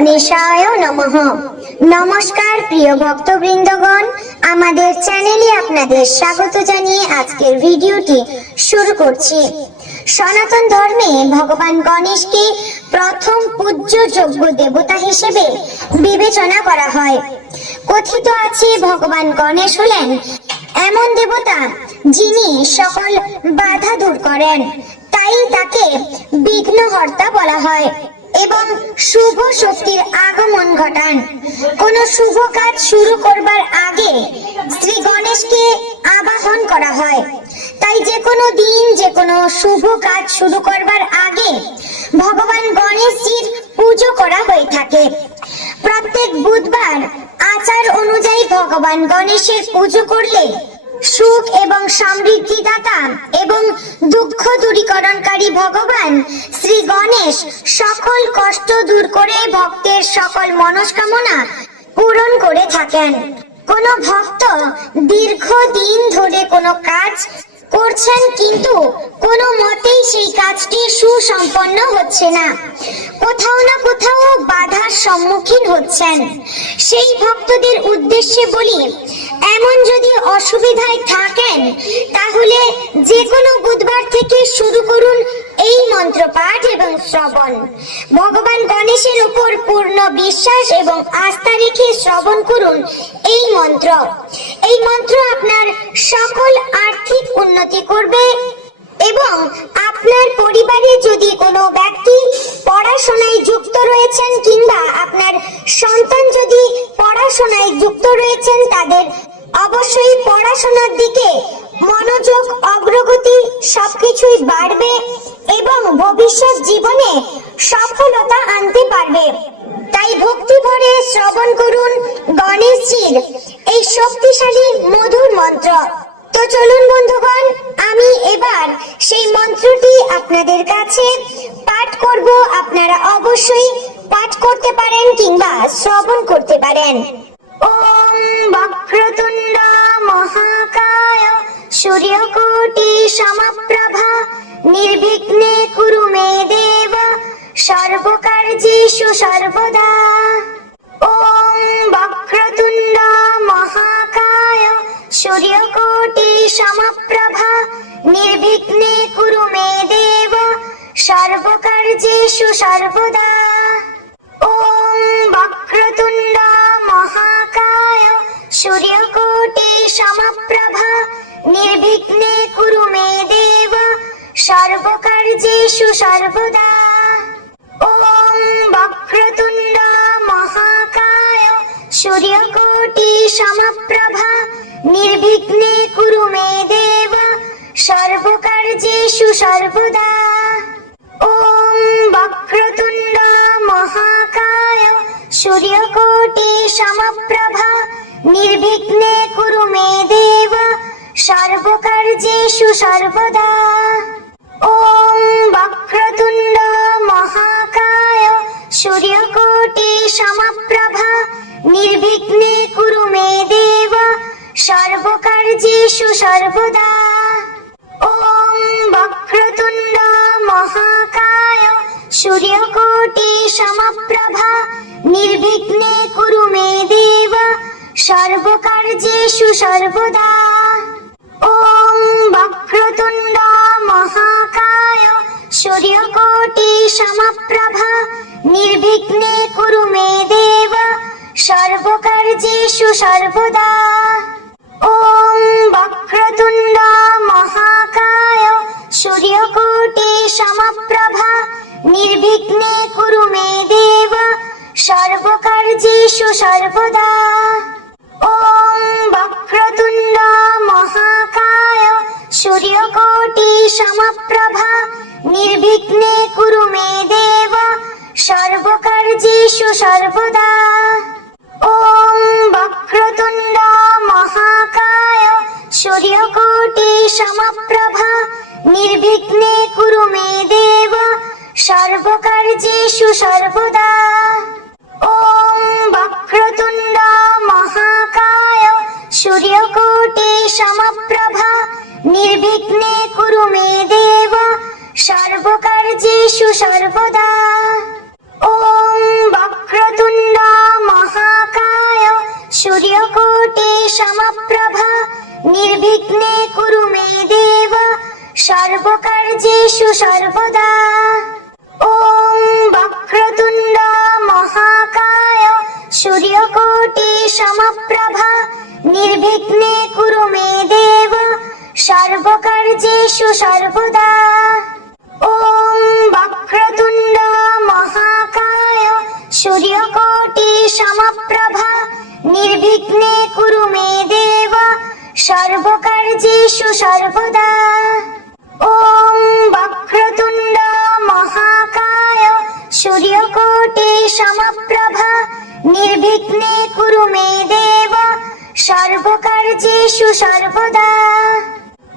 গণেশায় নমঃ। নমস্কার, প্রিয় ভক্তবৃন্দগণ। আমাদের চ্যানেলে আপনাদের স্বাগত জানিয়ে আজকের ভিডিওটি শুরু করছি। সনাতন ধর্মে ভগবান গণেশকে প্রথম পূজ্য যোগ্য দেবতা হিসেবে বিবেচনা করা হয়। কথিত আছে, ভগবান গণেশ হলেন এমন দেবতা যিনি সকল বাধা দূর করেন। তাই তাকে বিঘ্নহর্তা বলা হয়। এবং শুভ শক্তির আগমন ঘটান। কোন শুভ কাজ শুরু করবার আগে শ্রী গণেশকে আবাহন করা হয়। তাই যে কোনো দিন যে কোনো শুভ কাজ শুরু করবার আগে ভগবান গণেশজির পুজো করা হয়ে থাকে। প্রত্যেক বুধবার আচার অনুযায়ী ভগবান গণেশের পুজো করলে সুখ এবং সমৃদ্ধি দাতা এবং দুঃখ দূরীকরণকারী ভগবান শ্রী গণেশ সকল কষ্ট দূর করে ভক্তের সকল মনস্কামনা পূরণ করে থাকেন। কোন ভক্ত দীর্ঘ দিন ধরে কোনো কাজ করছেন কিন্তু কোনো মতেই সেই কাজটি সুসম্পন্ন হচ্ছে না। কোথাও না কোথাও বাধার সম্মুখীন হচ্ছেন। সেই ভক্তদের উদ্দেশ্যে বলি, এমন যদি অসুবিধায় থাকেন, তাহলে যে কোনো বুধবার থেকে শুরু করুন এই মন্ত্র পাঠ এবং শ্রবণ। ভগবান গণেশের উপর পূর্ণ বিশ্বাস এবং আস্থা রেখে শ্রবণ করুন এই মন্ত্র। এই মন্ত্র আপনার সকল আর্থিক উন্নতি করবে এবং আপনার পরিবারে যদি কোনো ব্যক্তি পড়াশোনায় যুক্ত রয়েছেন কিংবা আপনার সন্তান যদি পড়াশোনায় যুক্ত রয়েছেন, তাদের অবশ্যই পড়াশোনার দিকে মনোযোগ, অগ্রগতি সবকিছুই বাড়বে। এবং ভবিষ্যৎ জীবনে সফলতা আনতে পারবে। তাই ভক্তি ভরে শ্রবণ করুন গণেশজির এই শক্তিশালী মধুর মন্ত্র। তো চলুন বন্ধুগণ, আমি এবার সেই মন্ত্রটি আপনাদের কাছে পাঠ করব। আপনারা অবশ্যই পাঠ করতে পারেন কিংবা শ্রবণ করতে পারেন। ওম বক্রতুণ্ড মহাকায়, সূর্যকোটি সমপ্রভা। নির্বিঘ্নে কুরু মে দেব সর্বকার্যেষু সর্বদা ওম বক্রতুণ্ড মহাকায়, সূর্যকোটি সমপ্রভা। নির্বিঘ্নে কুরু মে দেব সর্বকার্যেষু সর্বদা ওম বক্রতুণ্ড মহাকায়, সূর্যকোটি সমপ্রভা। নির্বিঘ্নে কুরু মে দেব সর্বকার্যেষু সর্বদা ওম বক্রতুণ্ড মহাকায় সূর্যকোটি সমপ্রভা, নির্বিঘ্নে কুরু মে দেব সর্বকার্যেষু সর্বদা ওম বক্রতুণ্ড মহাকায় সূর্যকোটি সমপ্রভা, নির্বিঘ্নে কুরু মে দেব সর্বকার্যেষু সর্বদা বক্রতুণ্ড মহাকায় সূর্যকোটি সমপ্রভা নির্বিঘ্নে কুরু মে দেব সর্বকার্যেষু সর্বদা ওম বক্রতুণ্ড মহাকায় সূর্যকোটি সমপ্রভা নির্বিঘ্নে কুরু মে দেব সর্বকার্যেষু সর্বদা ওম বক্রতুণ্ড মহাকায় সূর্যকোটি সমপ্রভা, নির্বিঘ্নে কুরু মে দেব সর্বকার্যেষু সর্বদা। ওম বক্রতুণ্ড মহাকায় সূর্যকোটি সমপ্রভা, নির্বিঘ্নে কুরু মে দেব সর্বকার্যেষু সর্বদা। সূর্যকোটি সমপ্রভা, নির্বিঘ্নে কুরু মে দেব সর্বকার্যেষু সর্বদা ওম বক্রতুণ্ড মহাকায়, সূর্যকোটি সমপ্রভা, নির্বিঘ্নে কুরু মে দেব সর্বকার্যেষু সর্বদা ওম বক্রতুণ্ড মহাকায়, সূর্যকোটি সমপ্রভা নির্বিঘ্নে কুরু মে দেব, সর্বকার্যে সুসর্বদা। ওম বক্রতুণ্ড মহাকায়, সূর্যকোটে সমপ্রভা, নির্বিঘ্নে কুরু মে দেব, সর্বকার্যে সুসর্বদা। ওম বক্রতুণ্ড মহাকায়, সূর্যকোটে সমপ্রভা, নির্বিঘ্নে কুরু মে দেব সর্বকার্যেষু সর্বদা। ওম বক্রতুণ্ড মহাকায়, সূর্যকোটি সমপ্রভা, নির্বিঘ্নে কুরু মে দেব সর্বকার্যেষু সর্বদা। ওম বক্রতুণ্ড মহাকায়, সূর্যকোটি সমপ্রভা, নির্বিঘ্নে কুরু মে দেব সর্বকার্যেষু সর্বদা।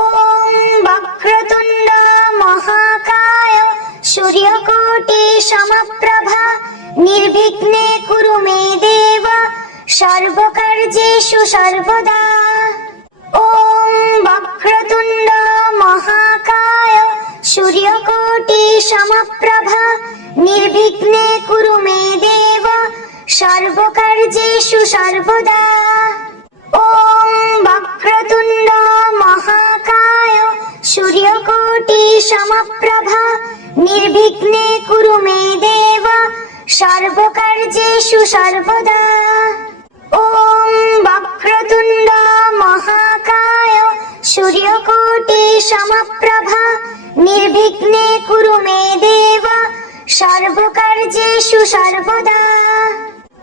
ওম বক্রতুণ্ড মহাকায়। সূর্যকোটি সমপ্রভা, নির্বিঘ্নে কুরু মে দেব। সর্বকার্যেষু সর্বদা ওম বক্রতুণ্ড মহাকায়। সূর্যকোটি সমপ্রভা, নির্বিঘ্নে কুরু মে দেব। সর্বকার্যেষু সর্বদা বক্রতুণ্ড মহাকায়। সূর্যকোটি সমপ্রভা, নির্বিঘ্নে কুরু মে দেব। সর্বকার্যেষু সর্বদা। ওম বক্রতুণ্ড মহাকায়। সূর্যকোটি সমপ্রভা, নির্বিঘ্নে কুরু মে দেব। সর্বকার্যেষু সর্বদা।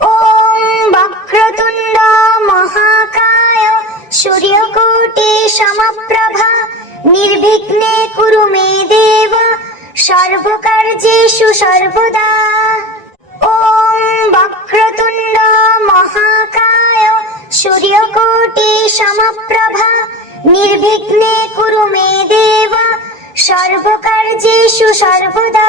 ওম বক্রতুণ্ড মহাকায়। সূর্যকোটি সমপ্রভা, নির্বিঘ্নে কুরু মে দেব। সর্বকার্যেষু সর্বদা। ওম বক্রতুণ্ড মহাকায়। সূর্যকোটি সমপ্রভা, নির্বিঘ্নে কুরু মে দেব। সর্বকার্যেষু সর্বদা।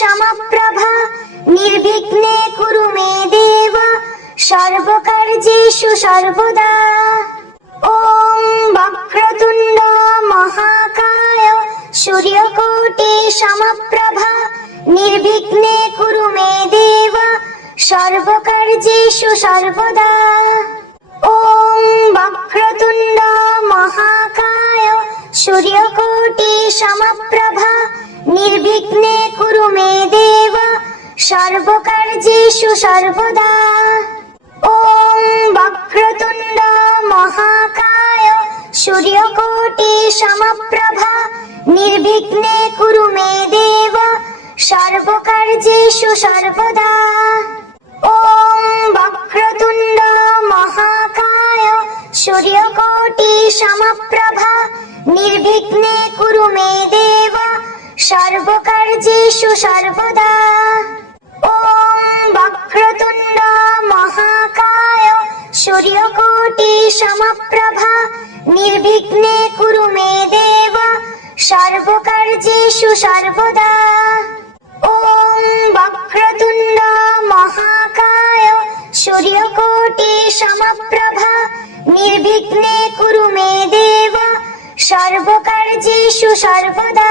সমপ্রভা, নির্বিঘ্নে কুরু মে দেব সর্বকার্যেষু সর্বদা ওম বক্রতুণ্ড মহাকায়, সূর্যকোটি সমপ্রভা, নির্বিঘ্নে কুরু মে দেব সর্বকার্যেষু সর্বদা ওম বক্রতুণ্ড মহাকায়, সূর্যকোটি সমপ্রভা নির্বিঘ্নে কুরু মে দেব সর্বকার্যেষু সর্বদা ওম বক্রতুণ্ড মহাকায়, সূর্যকোটি সমপ্রভা, নির্বিঘ্নে কুরু মে দেব সর্বকার্যেষু সর্বদা ওম বক্রতুণ্ড মহাকায়, সূর্যকোটি সমপ্রভা, নির্বিঘ্নে কুরু মে দেব সর্বকার্যেষু সর্বদা ওম বক্রতুণ্ড মহাকায়। সূর্যকোটি সমপ্রভা, নির্বিঘ্নে কুরু মে দেব। সর্বকার্যেষু সর্বদা ওম বক্রতুণ্ড মহাকায়। সূর্যকোটি সমপ্রভা, নির্বিঘ্নে কুরু মে দেব। সর্বকার্যেষু সর্বদা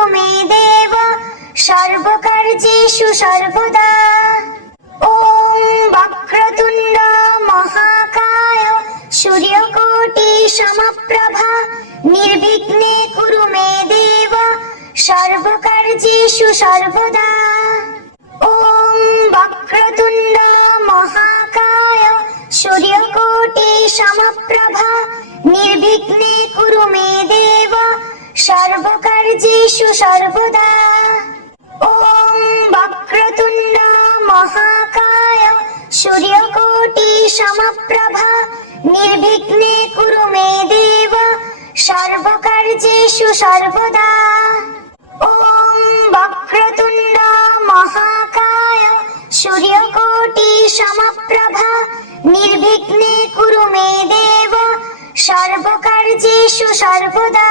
নির্বিঘ্নে কুরু মে দেব সর্বকার্যেষু সর্বদা। ওম বক্রতুণ্ড মহাকায়, সূর্যকোটি সমপ্রভা, নির্বিঘ্নে কুরু মে দেব সর্বকার্যেষু সর্বদা। ওম বক্রতুণ্ড মহাকায়, সূর্যকোটি সমপ্রভা, নির্বিঘ্নে কুরু মে দেব সর্বকার্যেষু সর্বদা ওম বক্রতুণ্ড মহাকায়। সূর্যকোটি সমপ্রভা, নির্বিঘ্নে কুরু মে দেব। সর্বকার্যেষু সর্বদা ওম বক্রতুণ্ড মহাকায়। সূর্যকোটি সমপ্রভা, নির্বিঘ্নে কুরু মে দেব। সর্বকার্যেষু সর্বদা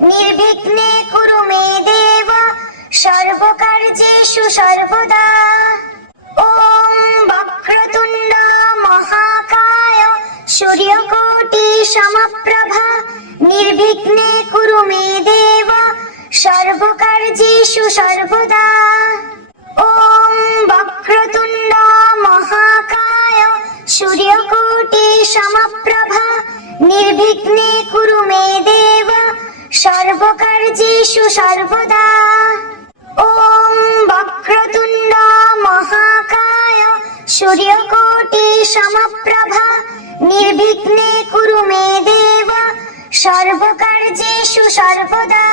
নির্বিঘ্নে কুরু মে দেব সর্বকার্যেষু সর্বদা। ওম বক্র বক্রতুণ্ড মহাকায়, সূর্যকোটি সমপ্রভা, নির্বিঘ্নে কুরু মে দেব সর্বকার্যেষু সর্বদা। ওম বক্রতুণ্ড মহাকায়, সূর্যকোটি সমপ্রভা, নির্বিঘ্নে কুরু মে দেব সর্বকার্যেষু সর্বদা ওম বক্রতুণ্ড মহাকায়। সূর্যকোটি সমপ্রভা, নির্বিঘ্নে কুরু মে দেব। সর্বকার্যেষু সর্বদা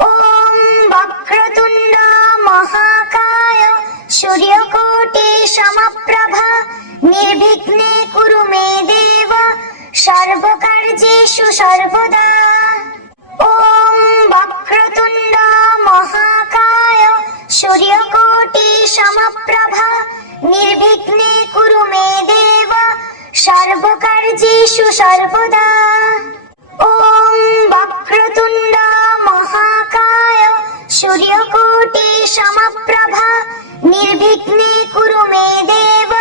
ওম বক্রতুণ্ড মহাকায়। সূর্যকোটি সমপ্রভা, নির্বিঘ্নে কুরু মে দেব। সর্বকার্যেষু সর্বদা সূর্যকোটি সমপ্রভা, নির্বিঘ্নে কুরু মে দেব সর্বকার্যেষু সর্বদা ওম বক্রতুণ্ড মহাকায় সূর্যকোটি সমপ্রভা, নির্বিঘ্নে কুরু মে দেব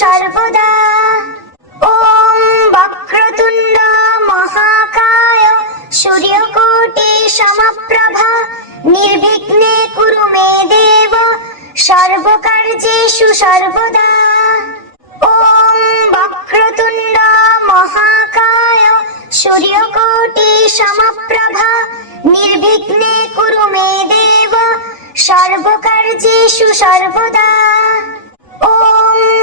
সর্বদা সমপ্রভা, নির্বিঘ্নে কুরু মে দেব। সর্বকার্যেষু সর্বদা ওম বক্রতুণ্ড মহাকায়। সূর্যকোটি সমপ্রভা, নির্বিঘ্নে কুরু মে দেব। সর্বকার্যেষু সর্বদা ওম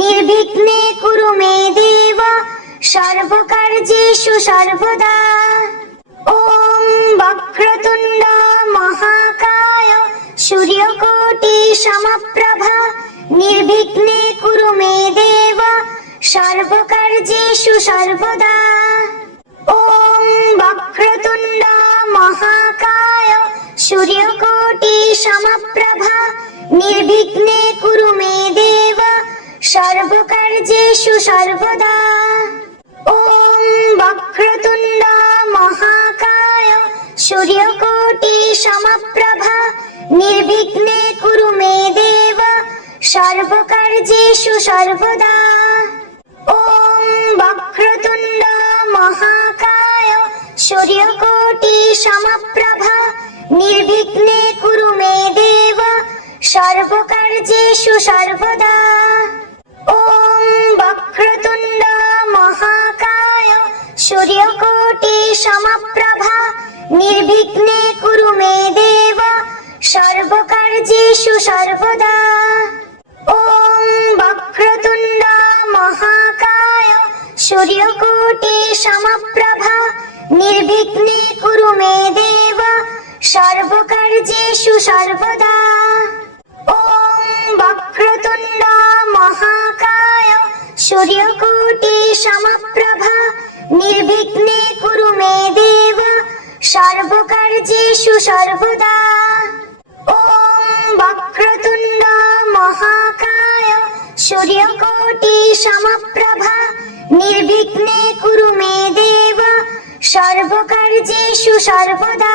নির্বিঘ্নে কুরু মে দেব সর্বকার্যেষু সর্বদা ওম বক্রতুণ্ড মহাকায়, সূর্যকোটি সমপ্রভা। নির্বিঘ্নে কুরু মে দেব সর্বকার্যেষু সর্বদা ওম বক্রতুণ্ড মহাকায়, সূর্যকোটি সমপ্রভা। নির্বিঘ্নে কুরু মে দেব সর্বকার্যেষু সর্বদা। ওম বক্রতুণ্ড মহাকায়, সূর্যকোটি সমপ্রভা, নির্বিঘ্নে কুরু মে দেব সর্বকার্যেষু সর্বদা। ওম বক্রতুণ্ড মহাকায়, সূর্যকোটি সমপ্রভা, নির্বিঘ্নে কুরু মে দেব সর্বকার্যেষু সর্বদা। সূর্যকোটি সমপ্রভা, নির্বিঘ্নে কুরু মে দেব। সর্বকার্যেষু সর্বদা। ওম বক্রতুণ্ড মহাকায়। সূর্যকোটি সমপ্রভা, নির্বিঘ্নে কুরু মে দেব। সর্বকার্যেষু সর্বদা। বক্রতুণ্ড মহাকায় সূর্যকোটি সমপ্রভা, নির্বিঘ্নে কুরু মে দেব সর্বকার্যেষু সর্বদা ওম বক্রতুণ্ড মহাকায় সূর্যকোটি সমপ্রভা, নির্বিঘ্নে কুরু মে দেব সর্বদা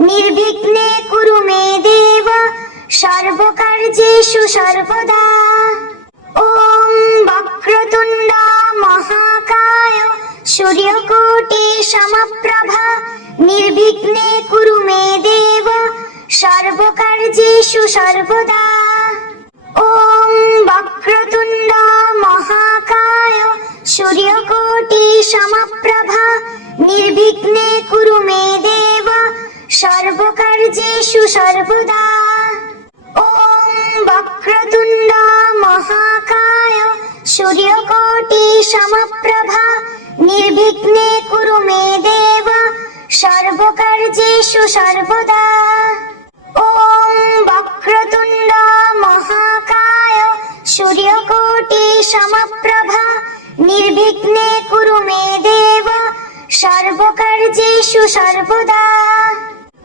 নির্বিঘ্নে কুরু মে দেব সর্বকার্যেষু সর্বদা। ওম বক্রতুণ্ড মহাকায়, সূর্যকোটি সমপ্রভা, নির্বিঘ্নে কুরু মে দেব সর্বকার্যেষু সর্বদা। ওম বক্রতুণ্ড মহাকায়, সূর্যকোটি সমপ্রভা, নির্বিঘ্নে কুরু মে দেব সর্বকার্যেষু সর্বদা। ওম বক্রতুণ্ড মহাকায়। সূর্যকোটি সমপ্রভা, নির্বিঘ্নে কুরু মে দেব। সর্বকার্যেষু সর্বদা। ওম বক্রতুণ্ড মহাকায়। সূর্যকোটি সমপ্রভা, নির্বিঘ্নে কুরু মে দেব। সর্বকার্যেষু সর্বদা।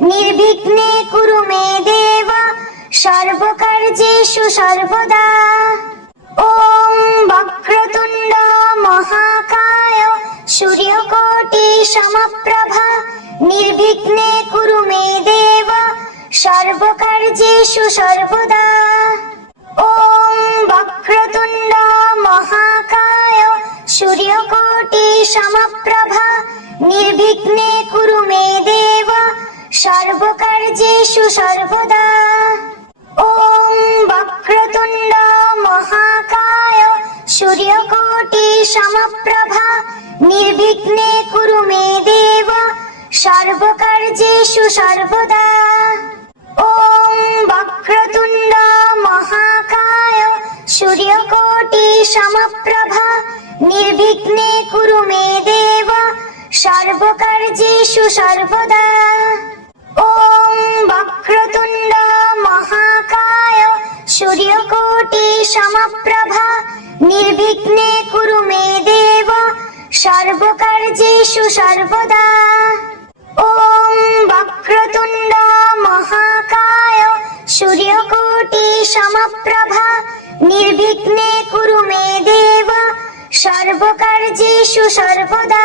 নির্বিঘ্নে কুরু মে দেব সর্বকার্যেষু সর্বদা। ওম বক্রতুণ্ড মহাকায়, সূর্যকোটি সমপ্রভা, নির্বিঘ্নে কুরু মে দেব সর্বকার্যেষু সর্বদা। ওম বক্রতুণ্ড মহাকায়, সূর্যকোটি সমপ্রভা, নির্বিঘ্নে কুরু মে দেব সর্বকার্যেষু সর্বদা। ওম বক্রতুণ্ড মহাকায়, সূর্যকোটি সমপ্রভা, নির্বিঘ্নে কুরু মে দেব সর্বকার্যেষু সর্বদা। ওম বক্রতুণ্ড মহাকায়, সূর্যকোটি সমপ্রভা, নির্বিঘ্নে কুরু মে দেব সর্বকার্যেষু সর্বদা। সূর্যকোটি সমপ্রভা, নির্বিঘ্নে কুরু মে দেব সর্বকার্যেষু সর্বদা ওম বক্রতুণ্ড মহাকায় সূর্যকোটি সমপ্রভা, নির্বিঘ্নে কুরু মে দেব সর্বকার্যেষু সর্বদা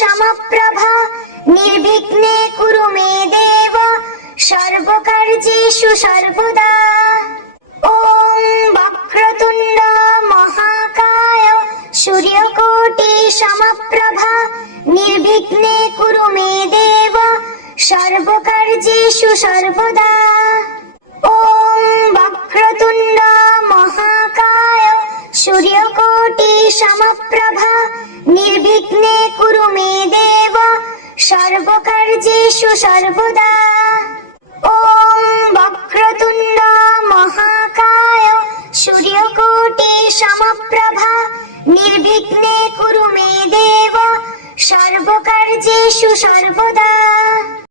সমপ্রভা, নির্বিঘ্নে কুরু মে দেব। সর্বকার্যেষু সর্বদা ওম বক্রতুণ্ড মহাকায়। সূর্যকোটি সমপ্রভা, নির্বিঘ্নে কুরু মে দেব। সর্বকার্যেষু সর্বদা ওম বক্রতুণ্ড সমপ্রভা নির্বিঘ্নে কুরু মে দেব সর্বকার্যেষু সর্বদা ওম বক্রতুণ্ড মহাকায় সূর্যকোটি সমপ্রভা নির্বিঘ্নে কুরু মে দেব সর্বকার্যেষু সর্বদা